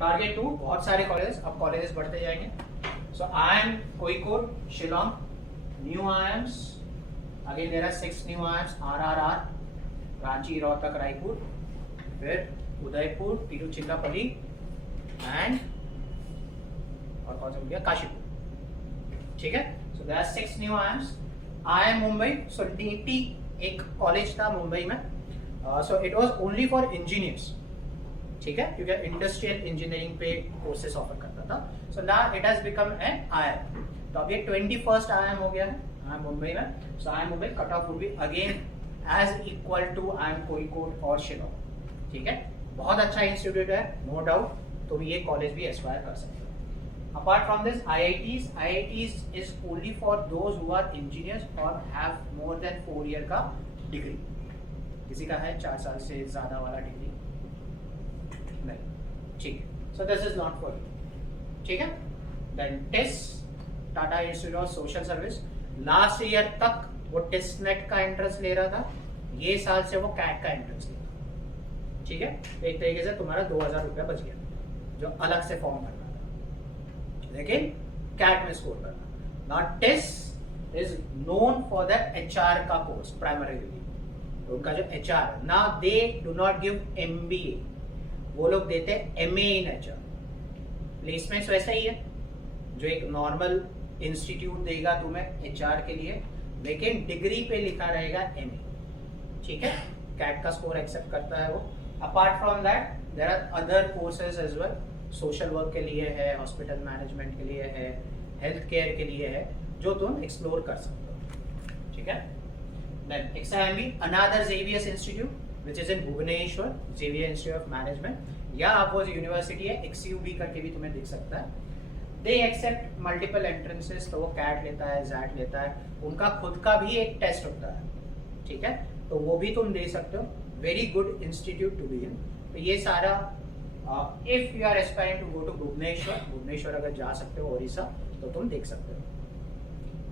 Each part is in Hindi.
टारगेट 2 बहुत सारे कॉलेजेस, अब कॉलेजेस बढ़ते जाएंगे. So IIM Kozhikode Shillong, new IIMs again there are 6 new IIMs, RRR Ranchi, Rohtak, Raipur, फिर उदयपुर, तिरुचिरापल्ली एंड और कौन सा हो गया, काशीपुर. ठीक है. So there are 6 new IIMs. IIM Mumbai, so NITIE एक कॉलेज था मुंबई में. So it was only for engineers. ठीक है, क्योंकि इंडस्ट्रियल इंजीनियरिंग पे कोर्सेस ऑफर करता था. So now it has become an IIM. तो अब ये 21st IIM हो गया है IIM मुंबई में. So IIM Mumbai cut off would be again as equal to IIM Kozhikode और शिलोंग. ठीक है, बहुत अच्छा इंस्टीट्यूट है, नो डाउट. तुम ये कॉलेज भी एस्पायर कर सकते हो. Apart from this IITs is only for those who are engineers और हैव मोर देन 4 ईयर का डिग्री. किसी का है 4 साल से ज्यादा वाला डिग्री नहीं. ठीक है, so this is not for you. ठीक है. Then TISS, Tata institute of social service, last year तक वो टिस नेट का एंट्रेंस ले रहा था, ये साल से वो कैट का एंट्रेंस ले रहा था. ठीक है, एक तरीके से तुम्हारा 2000 रुपया बच गया जो अलग से फॉर्म करना था, लेकिन कैट में स्कोर करना. Not TISS is known for the HR का कोर्स प्राइमरीली. उनका जो HR ना, they do not give MBA, वो लोग देते हैं MA इन HR. प्लेसमेंट्स वैसा ही है जो एक नॉर्मल इंस्टीट्यूट देगा तुम्हें HR के लिए, लेकिन डिग्री पे लिखा रहेगा MA. ठीक है, कैट का स्कोर एक्सेप्ट करता है वो. Apart from that there are other courses as well. Social work के लिए है, हॉस्पिटल मैनेजमेंट के लिए है, हेल्थ केयर के लिए है, जो तुम एक्सप्लोर कर सकते हो. ठीक है. Then XIMB, another Xavier's institute which is in Bhubaneswar, Xavier institute of management, या आप वो यूनिवर्सिटी है XUB करके भी तुम्हें दिख सकता है. दे एक्सेप्ट मल्टीपल एंट्रेंसेस, तो वो कैट लेता है, जैट लेता है. उनका खुद का भी एक टेस्ट होता है. ठीक है, तो वो भी तुम दे सकते हो. Very good institute to be in. तो ये सारा if you are aspiring to go to Bhubaneswar अगर जा सकते हो ओडिशा, तो तुम देख सकते हो.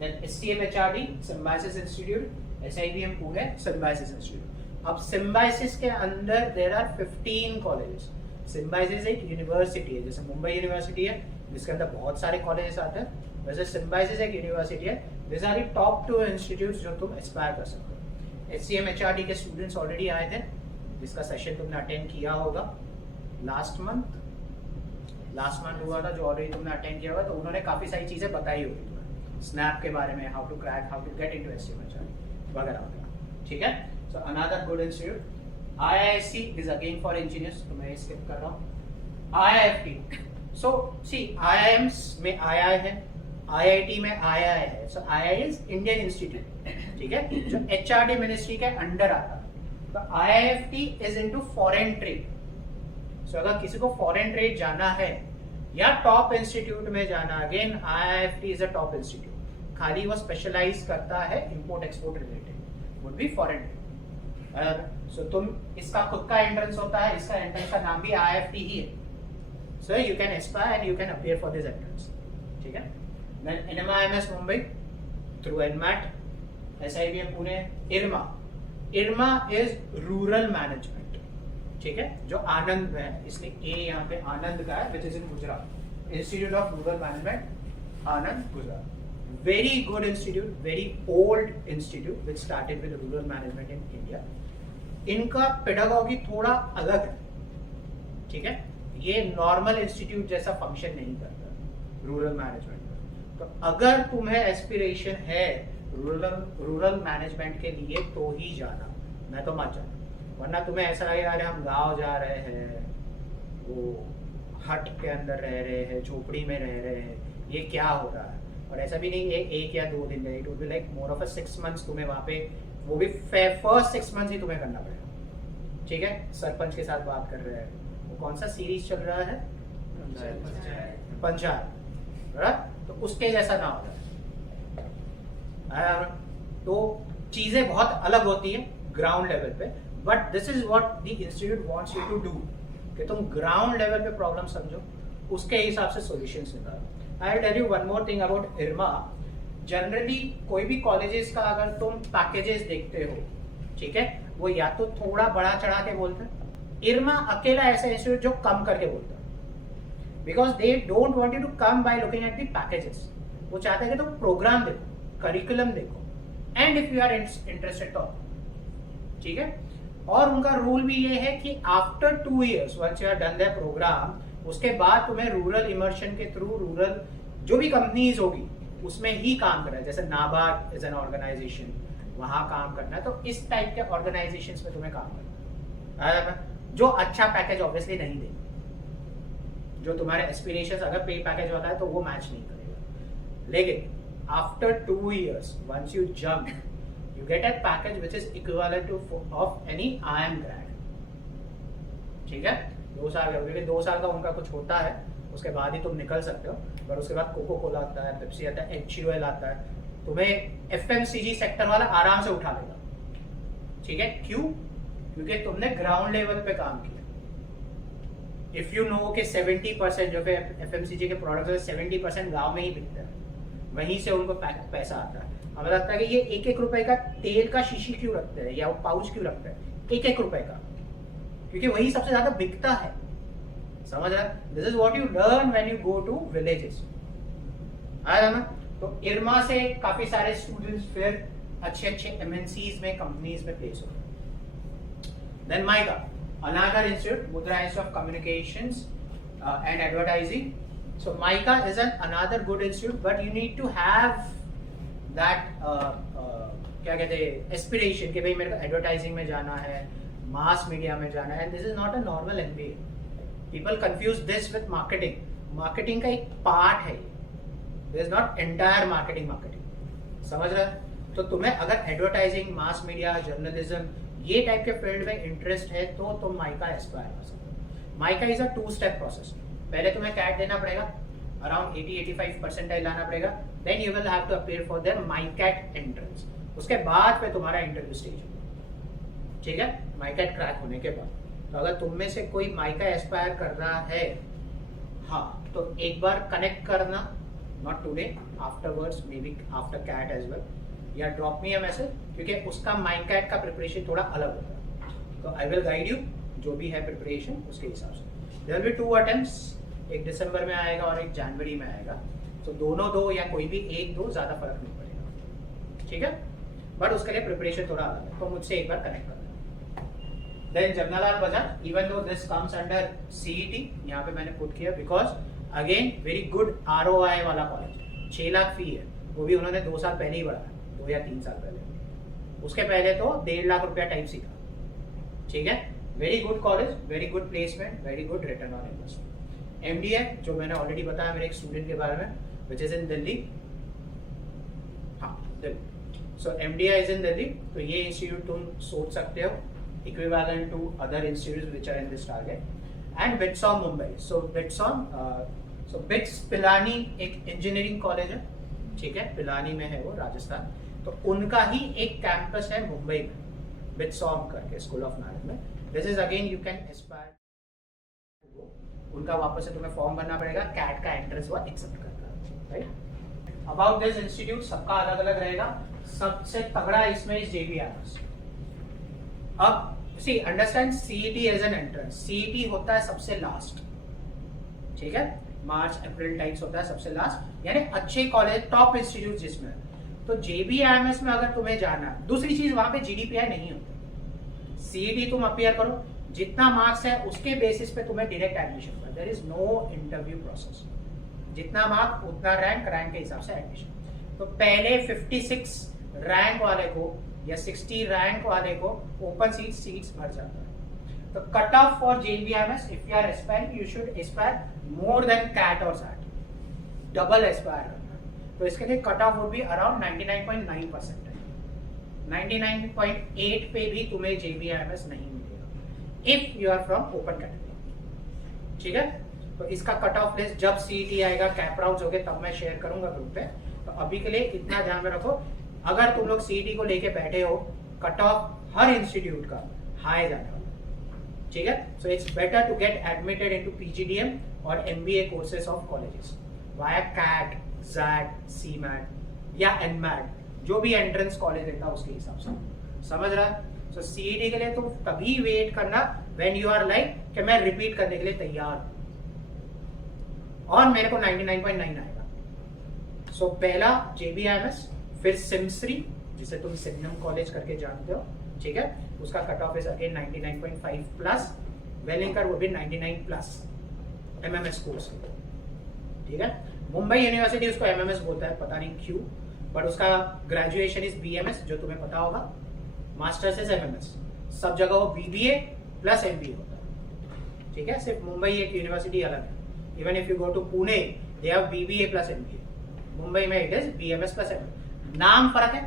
Then SCM HRD, Symbiosis institute, SIBM Pune, Symbiosis institute. अब सिम्बायोसिस के अंदर देयर आर 15 कॉलेजेस. सिम्बायोसिस एक यूनिवर्सिटी है, जैसे मुंबई यूनिवर्सिटी है जिसके अंदर बहुत सारे कॉलेजेस आते हैं, वैसे सिम्बायोसिस एक यूनिवर्सिटी है. This are the top 2 institutes जो तुम एस्पायर कर सकते हो. SCM HRD के स्टूडेंट्स ऑलरेडी आए थे, जिसका सेशन तुमने अटेंड किया होगा लास्ट मंथ हुआ था, जो ऑलरेडी तुमने अटेंड किया होगा. तो उन्होंने काफी सारी चीजें बताई होगी तुम्हें, स्नैप के बारे में, how to crack, how to get into SCM HRD वगैरह वगैरह. ठीक है. So another good institute. IISc is again for engineers, तो मैं स्किप कर रहा हूँ. IIFT, सो सी IIMs में II है, IIT में II है. सो II इज इंडियन इंस्टीट्यूट. ठीक है, जो HRD मिनिस्ट्री के अंडर आता है. तो IIFT is into foreign trade. So अगर किसी को फॉरेन ट्रेड जाना है या टॉप इंस्टीट्यूट में जाना, again IIFT is a top institute. खाली वो स्पेशलाइज करता है import export related, would be foreign trade. So तुम, इसका खुद का एंट्रेंस होता है, इसका एंट्रेंस का नाम भी IIFT ही है. So you can aspire and you can appear for this entrance. ठीक है. Then NMIMS Mumbai through NMAT, SIBM Pune, IRMA is rural management. ठीक है, जो आनंद में है, इसलिए A यहाँ पे आनंद का है, which is in Gujarat. Institute of rural management, Anand, Gujarat. Very good institute, very old institute which started with rural management in India. इनका पेडागॉजी थोड़ा अलग है. ठीक है, ये नॉर्मल इंस्टीट्यूट जैसा फंक्शन नहीं करता रूरल मैनेजमेंट में. तो अगर तुम्हें एस्पिरेशन है रूरल मैनेजमेंट के लिए तो ही जाना, मैं तो मत जाना. वरना तुम्हें ऐसा लगेगा अरे हम गांव जा रहे हैं, वो हट के अंदर रह रहे हैं, झोपड़ी में रह रहे हैं, ये क्या हो रहा है. और ऐसा भी नहीं है एक या 2 दिन में, it would be like more of a 6 months तुम्हें वहाँ पे, वो भी फर्स्ट 6 मंथ्स ही तुम्हें करना पड़ेगा. ठीक है. सरपंच के साथ बात कर रहे हैं, कौन सा सीरीज चल रहा है, पंचायत, तो उसके जैसा ना हो जाए. तो चीजें बहुत अलग होती है ग्राउंड लेवल पे, but this is what the institute wants you to do, कि तुम ग्राउंड लेवल पे प्रॉब्लम समझो, उसके हिसाब से सॉल्यूशंस निकालो. I will tell you one more thing about IRMA. Generally कोई भी कॉलेजेस का अगर तुम पैकेजेस देखते हो, ठीक है, वो या तो थोड़ा बड़ा चढ़ा के बोलते हैं. IRMA अकेला ऐसा इंस्टीट्यूट जो कम करके बोलता है. Because they don't want you to come by looking at the packages. वो चाहते हैं कि तुम प्रोग्राम देखो, करिकुलम देखो, and if you are interested तो. ठीक है. और उनका रूल भी ये है कि after 2 years once you are done that program, उसके बाद तुम्हें रूरल इमर्शन के थ्रू रूरल जो भी कंपनीज होगी उसमें ही काम करना है. जैसे नाबार्ड इज एन ऑर्गेनाइजेशन, वहां काम करना है. तो इस टाइप के ऑर्गेनाइजेशंस में तुम्हें काम करना है, जो अच्छा पैकेज ऑब्वियसली नहीं देंगे. जो तुम्हारे एस्पिरेशंस, अगर पे पैकेज होता है तो वो मैच नहीं करेगा. लेकिन after 2 years once you jump, you get a package which is equivalent to of any IIM grad. ठीक है. 2 साल का, क्योंकि 2 साल का उनका कुछ होता है, उसके बाद ही तुम निकल सकते हो. पर उसके बाद कोको कोला आता है, पेप्सी आता है, HUL आता है, तुम्हें FMCG सेक्टर वाला आराम से उठा लेगा. ठीक है. क्यों? क्योंकि तुमने ग्राउंड लेवल पे काम किया. इफ यू नो कि 70% जो FMCG के प्रोडक्ट्स है 70% गाँव में ही बिकते हैं, वहीं से उनको पैसा आता है. हमें लगता है कि ये 1-1 रुपए का तेल का शीशी क्यों रखते हैं या वो पाउच क्यों रखते हैं 1-1 रुपए का, क्योंकि वही सबसे ज्यादा बिकता है. समझ रहा है? This is what you learn when you go to villages. आया ना? तो इरमा से काफी सारे स्टूडेंट्स फिर अच्छे अच्छे MNCs में, कंपनीज में प्लेस हो गए. Then MICA, another institute, Mudra institute of communications and advertising. So MICA is an another good institute, but you need to have that क्या कहते हैं एस्पिरेशन कि भाई मेरे को एडवर्टाइजिंग में जाना है, मास मीडिया में जाना है. This is not a normal MBA. People confuse this with marketing. Marketing का एक पार्ट है, this is not entire marketing. समझ रहे हैं? तो तुम्हें अगर एडवर्टाइजिंग, मास मीडिया, जर्नलिज्म ये टाइप के फील्ड में इंटरेस्ट है तो तुम माइका एस्पायर कर सकते हो. Mica is a 2-step process. पहले तुम्हें कैट देना पड़ेगा, अराउंड 80-85 परसेंटाइल लाना पड़ेगा. Then you will have to appear for their MICAT entrance. उसके बाद पे तुम्हारा इंटरव्यू स्टेज होगा. ठीक है. माइकैट क्रैक होने के बाद. तो अगर तुम में से कोई माइका एस्पायर कर रहा है, हाँ, तो एक बार कनेक्ट करना, not today, afterwards, may be after CAT as well, या ड्रॉप मी अ मैसेज, क्योंकि उसका माइकैट का प्रिपरेशन थोड़ा अलग होता है. तो आई विल गाइड यू जो भी है प्रिपरेशन उसके हिसाब से. देयर विल बी 2 अटेम्प्ट्स, एक दिसंबर में आएगा और एक जनवरी में आएगा. तो दोनों 2 या कोई भी 1-2 ज्यादा फर्क नहीं पड़ेगा. ठीक है. बट उसके लिए प्रिपरेशन थोड़ा अलग है, तो मुझसे एक बार कनेक्ट करना. Then Jamnalal Bajaj, even though this comes under CET, यहाँ पे मैंने पुट किया because again very good ROI वाला कॉलेज. 6 लाख फी है, वो भी उन्होंने 2 साल पहले ही बढ़ाया, 2 या 3 साल पहले. उसके पहले तो 1.5 लाख रुपया टाइप सी था. ठीक है. Very good college, very good placement, very good return on investment. MDI जो मैंने ऑलरेडी बताया मेरे एक स्टूडेंट के बारे में, विच इज इन दिल्ली. हाँ, Delhi. So MDI is in Delhi. तो ये इंस्टीट्यूट तुम सोच सकते हो equivalent to other institutes which are in this target. And BITSoM Mumbai. So BITS Pilani एक इंजीनियरिंग कॉलेज है. ठीक है. पिलानी में है वो, राजस्थान. तो उनका ही एक कैंपस है मुंबई में, बिट्सॉन करके, school of management. This is again you can Aspire. उनका वापस से तुम्हें फॉर्म भरना पड़ेगा, कैट का एंट्रेंस हुआ एक्सेप्ट करना. राइट. अबाउट दिस इंस्टीट्यूट सबका अलग अलग रहेगा. सबसे तगड़ा इसमें इस JBRS. अब see understand, CET as an entrance. CET होता है सबसे लास्ट. ठीक है. मार्च अप्रैल टाइम्स होता है सबसे लास्ट, यानी अच्छे कॉलेज, टॉप इंस्टीट्यूट जिसमें. तो JBIMS में अगर तुम्हें जाना है, दूसरी चीज वहां पे GDPI नहीं होती. CET तुम अपीयर करो, जितना मार्क्स है उसके बेसिस पे तुम्हें direct admission. There is no interview process. जितना मार्क उतना रैंक, रैंक के हिसाब से एडमिशन. तो पहले 56 रैंक वाले को या 60 रैंक वाले को ओपन सीट्स भर जाता है. तो cut off for JBIMS, if you are aspiring, you should aspire more than CAT और सैट, डबल एस्पायर करना. तो इसके लिए cut off would be around 99.9%. 99.8 पे भी तुम्हें JBIMS नहीं मिलेगा if you are from open category. ठीक है. तो इसका कट ऑफ लिस्ट जब CET आएगा, कैप राउंड्स हो गए, तब मैं शेयर करूंगा ग्रुप पे. तो अभी के लिए इतना ध्यान में रखो, अगर तुम लोग CET को लेके बैठे हो, कट ऑफ हर इंस्टीट्यूट का हाई जाने वाला. ठीक है. So it's better to get admitted into PGDM और MBA courses of colleges via CAT, ZAT, CMAT या NMAT, जो भी एंट्रेंस कॉलेज रहता है उसके हिसाब से. समझ रहा है? सो CET के लिए तुम तभी वेट करना व्हेन यू आर लाइक कि मैं रिपीट करने के लिए तैयार हूं. और मेरे को 99.9 आएगा। सो पहला JBIMS, फिर सिमश्री जिसे तुम सिग्नम कॉलेज करके जानते हो, ठीक है, उसका cut off is again 99.5 plus, Welingkar वो भी 99 प्लस MMS कोर्स, ठीक है। मुंबई यूनिवर्सिटी उसको MMS बोलता है, पता नहीं क्यों, बट उसका ग्रेजुएशन इज BMS जो तुम्हें पता होगा, मास्टर्स इज MMS, सब जगह वो BBA प्लस MBA होता है, ठीक है। सिर्फ मुंबई एक यूनिवर्सिटी अलग है। Even if you go to Pune they have BBA plus MBA, Mumbai में it is BMS plus MBA, नाम फर्क है,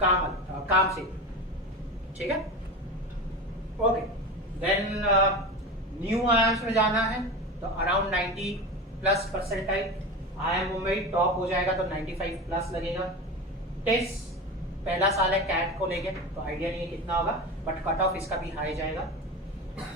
काम से, ठीक है। ओके, देन न्यू आईएम्स में जाना है तो around 90 plus percentile, IIM Mumbai top हो जाएगा तो 95 प्लस लगेगा। टेस्ट पहला साल है कैट को लेके, तो आइडिया नहीं है कितना होगा, बट कट ऑफ इसका भी हाई जाएगा।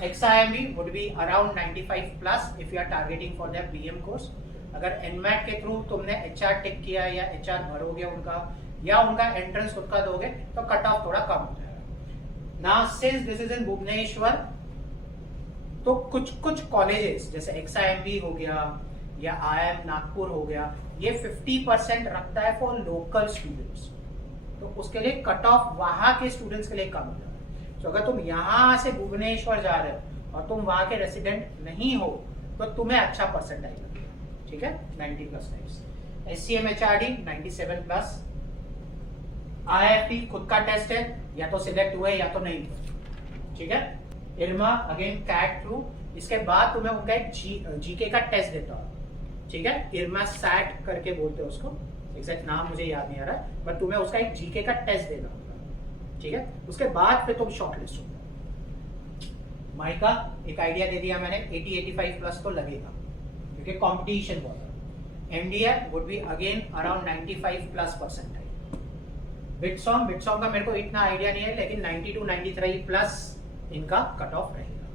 XIMB would be around 95 plus if you are targeting for their BM course. अगर NMAT के थ्रू तुमने HR टिक किया या HR भरोगे उनका, या उनका एंट्रेंस खुद का दोगे, तो कट ऑफ थोड़ा कम हो जाएगा। Now since this is in Bhubaneswar, तो कुछ कॉलेजेस जैसे XIMB हो गया या IIM नागपुर हो गया, ये 50% रखता है फॉर लोकल स्टूडेंट्स, तो उसके लिए कट ऑफ वहां के स्टूडेंट्स के लिए कम हो जाता है। तो अगर तुम यहाँ से भुवनेश्वर जा रहे हो और तुम वहां के रेसिडेंट नहीं हो, तो तुम्हें अच्छा परसेंटाइल लगेगा, ठीक है, 90 plus times. SCM HRD 97 plus. IIFT खुद का टेस्ट है, या तो सिलेक्ट हुए या तो नहीं, ठीक है। इरमा अगेन कैट थ्रू, इसके बाद तुम्हें उनका एक GK का टेस्ट देता है, ठीक है, इरमा सैट करके बोलते हैं उसको, एग्जैक्ट नाम मुझे याद नहीं आ रहा है, बट तुम्हें उसका एक GK का टेस्ट देना होगा, ठीक है। उसके बाद फिर तुम शॉर्टलिस्ट होगा। माइका एक आइडिया दे दिया मैंने, 80-85 प्लस तो लगेगा क्योंकि कंपटीशन बहुत है। MDR would be again around 95 plus percentile. BITSoM का मेरे को इतना आइडिया नहीं है, लेकिन 90 to 93 प्लस इनका कट ऑफ रहेगा।